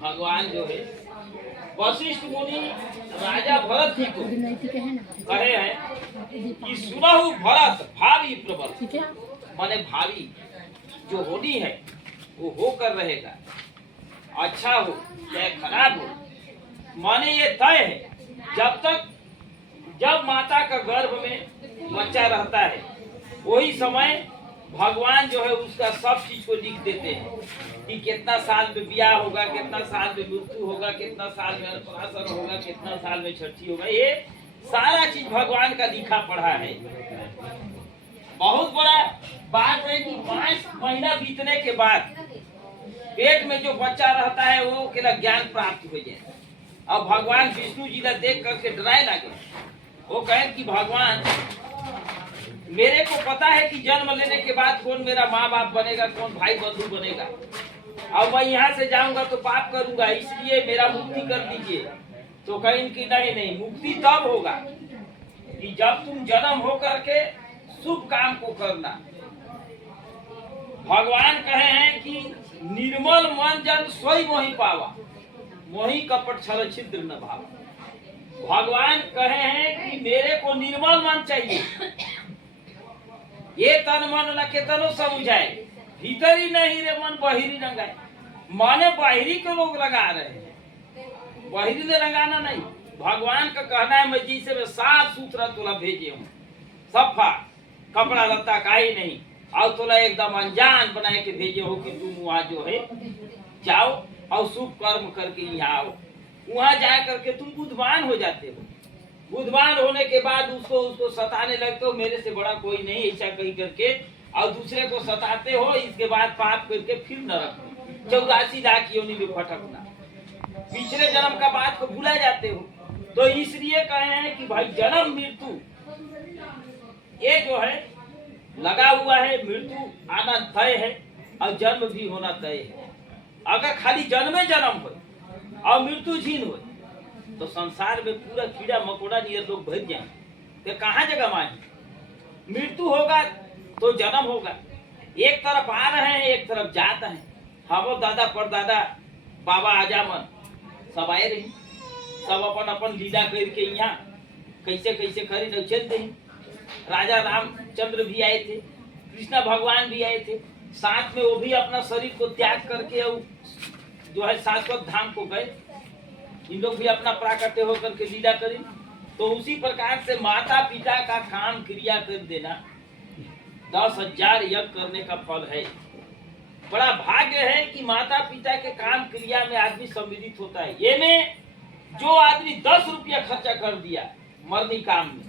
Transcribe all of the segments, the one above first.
भगवान जो है वशिष्ठ मुनि राजा भरत जी को कहे हैं कि सुनहु भरत भावी प्रबल, माने भावी जो होनी है वो होकर रहेगा, अच्छा हो चाहे खराब हो, माने ये तय है जब माता का गर्भ में बच्चा रहता है वही समय भगवान जो है उसका सब चीज को लिख देते हैं कि कितना साल में ब्याह होगा, कितना साल में मृत्यु होगा, कितना साल में अनपराशन होगा, कितना साल में छठी होगा, ये सारा चीज भगवान का लिखा पढ़ा है। बहुत बड़ा बात है कि 5 महीना बीतने के बाद पेट में जो बच्चा रहता है वो केवल ज्ञान प्राप्त हो जाए। अब भगवान विष्णु जी ने देख करके डराए लगे, वो कहे कि भगवान मेरे को पता है कि जन्म लेने के बाद कौन मेरा माँ बाप बनेगा, कौन भाई बंधु बनेगा, अब मैं यहाँ से जाऊंगा तो पाप करूंगा, इसलिए मेरा मुक्ति कर दीजिए। तो कहीं कि नहीं, मुक्ति तब होगा कि जब तुम जन्म हो करके शुभ काम को करना। भगवान कहे हैं कि निर्मल मन जन सोई मोहि पावा, मोहि कपट छल छिद्र न भावा। भगवान कहे हैं कि मेरे को निर्मल मन चाहिए, ये तन मन न केतनो समुझाए, भीतरी नहीं रे मन बाहिरी रंगाए। माने बाहिरी को लोग लगा रहे हैं, बाहिरी ने रंगाना नहीं। भगवान का कहना है मैं जिसे मैं साफ सुथरा तोला भेजे हूँ, सफा कपड़ा लत्ता का ही नहीं, और तोला एकदम अनजान बनाए के भेजे हो कि तुम वहाँ जो है जाओ और शुभ कर्म करके यहाँ आओ। वहाँ जा करके तुम बुद्धवान हो जाते हो, बुद्धवान होने के बाद उसको सताने लगते हो, मेरे से बड़ा कोई नहीं ऐसा कही करके, और दूसरे को सताते हो, इसके बाद पाप करके फिर नरक में 84 लाख योनि में भटकना, पिछले जन्म का बात को भूला जाते हो। तो इसलिए कहे हैं कि भाई जन्म मृत्यु ये जो है लगा हुआ है, मृत्यु आना तय है और जन्म भी होना तय है। अगर खाली जन्मे जन्म हो और मृत्यु झीन हो तो संसार में पूरा कीड़ा मकोड़ा नियर लोग भर जाए, तो कहाँ जगह मानी। मृत्यु होगा तो जन्म होगा, एक तरफ आ रहे हैं एक तरफ जाता है। हम दादा परदादा बाबा आजामन सब आए रही, सब अपन अपन लीला करके यहाँ कैसे कैसे खरी न चलते हैं। राजा रामचंद्र भी आए थे, कृष्णा भगवान भी आए थे, साथ में वो भी अपना शरीर को त्याग करके जो है शाश्वत धाम को गए। इन लोग भी अपना प्राकट्य होकर के लीला करें। तो उसी प्रकार से माता पिता का काम क्रिया कर देना 10,000 यज्ञ करने का फल है। बड़ा भाग्य है कि माता पिता के काम क्रिया में आदमी सम्मिलित होता है। ये में जो आदमी 10 रुपया खर्चा कर दिया मरनी काम में,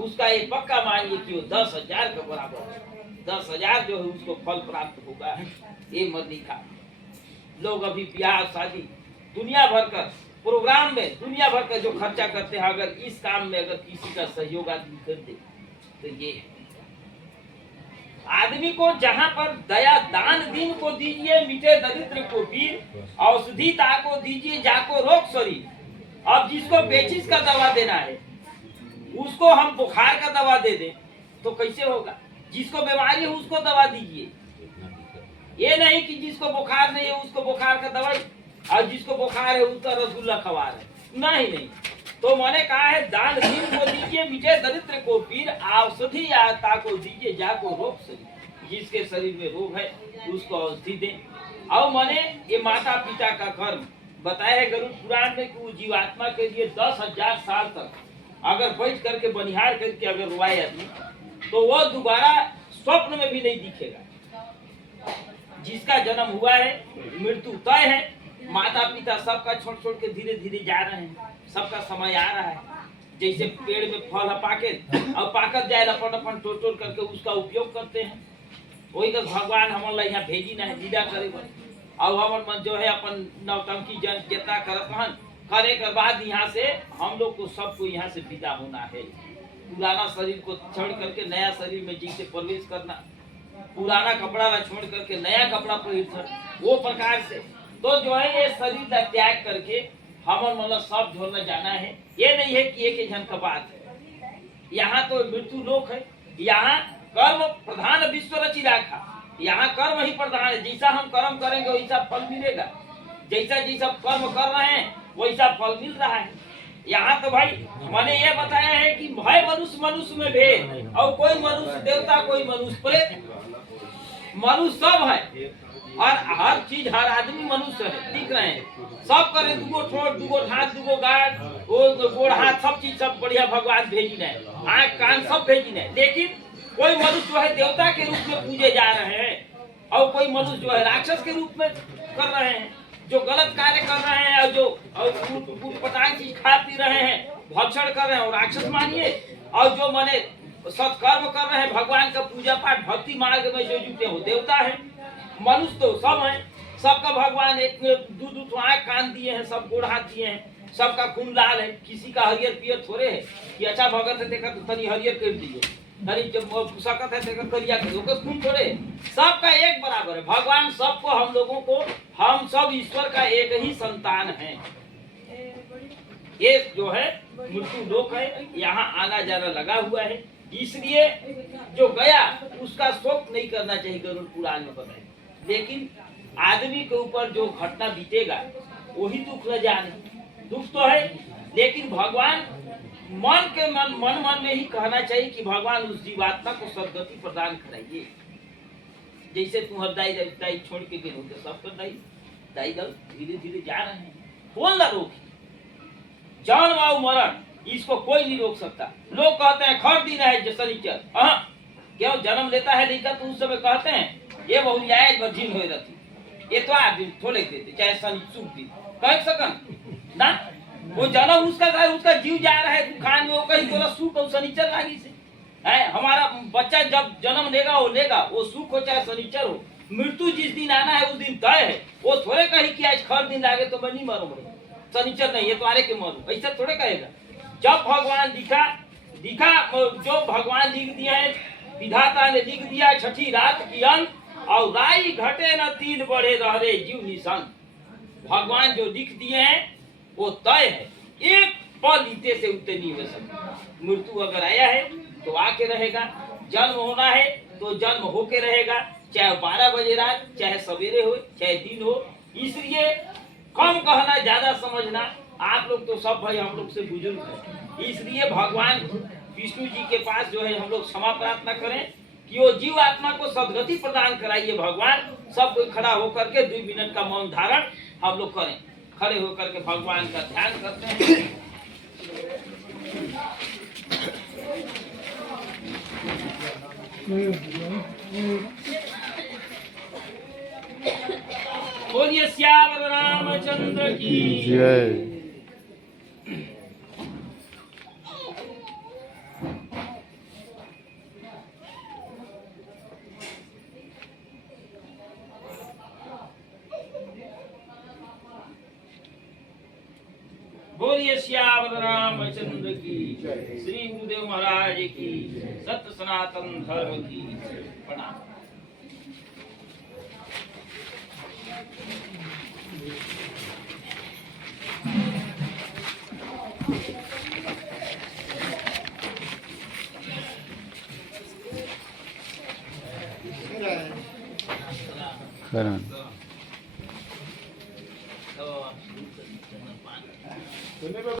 उसका ये पक्का मानिए कि वो 10,000 के बराबर है। 10,000 जो है उसको फल प्राप्त होगा ये मरनी काम। लोग अभी ब्याह शादी दुनिया भर का प्रोग्राम में दुनिया भर का जो खर्चा करते हैं, अगर इस काम में अगर किसी का सहयोग आदमी कर दे तो ये है। आदमी को जहाँ पर दया दान दीन को दीजिए, मिटे दरिद्र को पीर, औषधि ताको दीजिए जाको रोग शरीर। अब जिसको पेचिस का दवा देना है उसको हम बुखार का दवा दे दें तो कैसे होगा। जिसको बीमारी है उसको दवा दीजिए, ये नहीं कि जिसको बुखार नहीं है उसको बुखार का दवाई, और जिसको बुखार है उसका रसगुल्ला खवा रहे। नहीं। तो मैंने कहा है दान दीन को दीजिए, मिटे दरिद्र को पीर, औषधि आता को दीजिए जाको रोग शरीर। जिसके शरीर में रोग है उसको औषधि दें। और मैंने ये माता पिता का कर्म बताया है गरुड़ पुराण में कि वो जीवात्मा के लिए 10,000 साल तक अगर बैठ करके बनिहार करके अगर रोए आदमी तो वो दोबारा स्वप्न में भी नहीं दिखेगा। जिसका जन्म हुआ है मृत्यु तय है। माता पिता सबका छोड़ के धीरे धीरे जा रहे हैं, सबका समय आ रहा है। जैसे पेड़ में फल पाके और पाकत जाए अपन अपन टोट करके उसका उपयोग करते हैं, वही तो भगवान हमारे यहाँ भेजी ना है लीला करे। और हमारे मन जो है अपन नौटंकी जन जितना करत हन करे के बाद यहाँ से हम लोग को सबको यहाँ से विदा होना है। पुराना शरीर को छोड़ करके नया शरीर में जैसे प्रवेश करना, पुराना कपड़ा ना छोड़ करके नया कपड़ा परिधान, वो प्रकार से तो जो है ये शरीर का त्याग करके हमर मतलब सब झोलना जाना है। ये नहीं है कि एक जन का बात है। यहाँ तो मृत्यु लोक है, यहाँ कर्म प्रधान विश्व रची राखा, यहाँ कर्म ही प्रधान है। जैसा हम कर्म करेंगे वैसा फल मिलेगा। जैसा जैसा कर्म कर रहे हैं वैसा फल मिल रहा है। यहाँ तो भाई मैंने ये बताया है कि भाई मनुष्य मनुष्य में भेद, और कोई मनुष्य देवता कोई मनुष्य प्रेत, मनुष्य सब है, और हर चीज हर आदमी मनुष्य है, दिख रहे हैं सब करे, दुगो ठोट दुगो हाथ दुगो गाड़ वो गोड़ हाथ सब चीज सब बढ़िया भगवान भेजी है, आँख कान सब भेजी है। लेकिन कोई मनुष्य जो है देवता के रूप में पूजे जा रहे हैं, और कोई मनुष्य जो है राक्षस के रूप में कर रहे हैं, जो गलत कार्य कर रहे हैं, और जो पटांग चीज खा पी रहे हैं, भक्षण कर रहे हैं और राक्षस मानिए, और जो माने सत्कर्म कर रहे हैं, भगवान का पूजा पाठ भक्ति मार्ग में जो जुटे हो देवता है। मनुष्य तो सब है, सबका भगवान एक दू आँख कान दिए हैं, सब गोड़ हाथ दिए हैं, सबका खून लाल है, किसी का हरियर पियर थोड़े है कि अच्छा भगत है देखा तो तनी हरियर कर दीजिए, तनी जब सकत है देखा करिया कर दो, खून थोड़े, सबका एक बराबर है। भगवान सबको, हम लोगों को, हम सब ईश्वर का एक ही संतान है। ये जो है मृत्यु लोक है, यहाँ आना जाना लगा हुआ है, इसलिए जो गया उसका शोक नहीं करना चाहिए, गरुड़ पुराण में बताया। लेकिन आदमी के ऊपर जो घटना बीतेगा वही दुख न जाने, दुख तो है, लेकिन भगवान मन के मन में ही कहना चाहिए कि भगवान उस जीवात्मा को सदगति प्रदान कराइए। जैसे तुम्हारे दाई छोड़ के गए होते, सब दाई धीरे धीरे जा रहे हैं, कौन ना रोके? जन्म और मरण इसको कोई नहीं रोक सकता। लोग कहते हैं खर दिन है जो शनिचर, क्यों जन्म लेता है लड़का तो उस समय कहते हैं ये बहु जायज भजीन हो रहती, ये तो आदमी थोड़े देते, चाहे शनि सुख दिन कह सकन ना, वो जन्म उसका जीव जा रहा है दुकान में, वो कहीं थोड़ा सुख और शनिचर लागी से है। हमारा बच्चा जब जन्म लेगा वो सुख हो चाहे शनिचर हो, मृत्यु जिस दिन आना है उस दिन तय है। वो थोड़े कही कि आज खर दिन लागे तो मैं नहीं मरूंगा, शनिचर नहीं है तो आरे के मरू, ऐसा थोड़े कहेगा। जब भगवान दिखा जो भगवान लिख दिया है, विधाता ने लिख दिया, छठी रात की अंत और राई घटे न तीन बढ़े रह रे जीव निशान। भगवान जो लिख दिए हैं वो तय है, एक पल इते से उते नहीं हो सकता। मृत्यु अगर आया है तो आके रहेगा, जन्म होना है तो जन्म होके रहेगा, चाहे 12 बजे रात, चाहे सवेरे हो, चाहे दिन हो। इसलिए कम कहना ज्यादा समझना, आप लोग तो सब भाई हम लोग से बुजुर्ग हैं, इसलिए भगवान विष्णु जी के पास जो है हम लोग क्षमा प्रार्थना करें कि वो जीव आत्मा को सदगति प्रदान कराइए। भगवान सब कोई खड़ा होकर के 2 मिनट का मौन धारण हम लोग करें, खड़े होकर के भगवान का ध्यान करते हैं। बोलिए श्याम रामचंद्र की जय। बोलिए श्याम रामचंद्र की जय। श्री गुरुदेव महाराज की, सत्य सनातन धर्म की प्रणाम। करण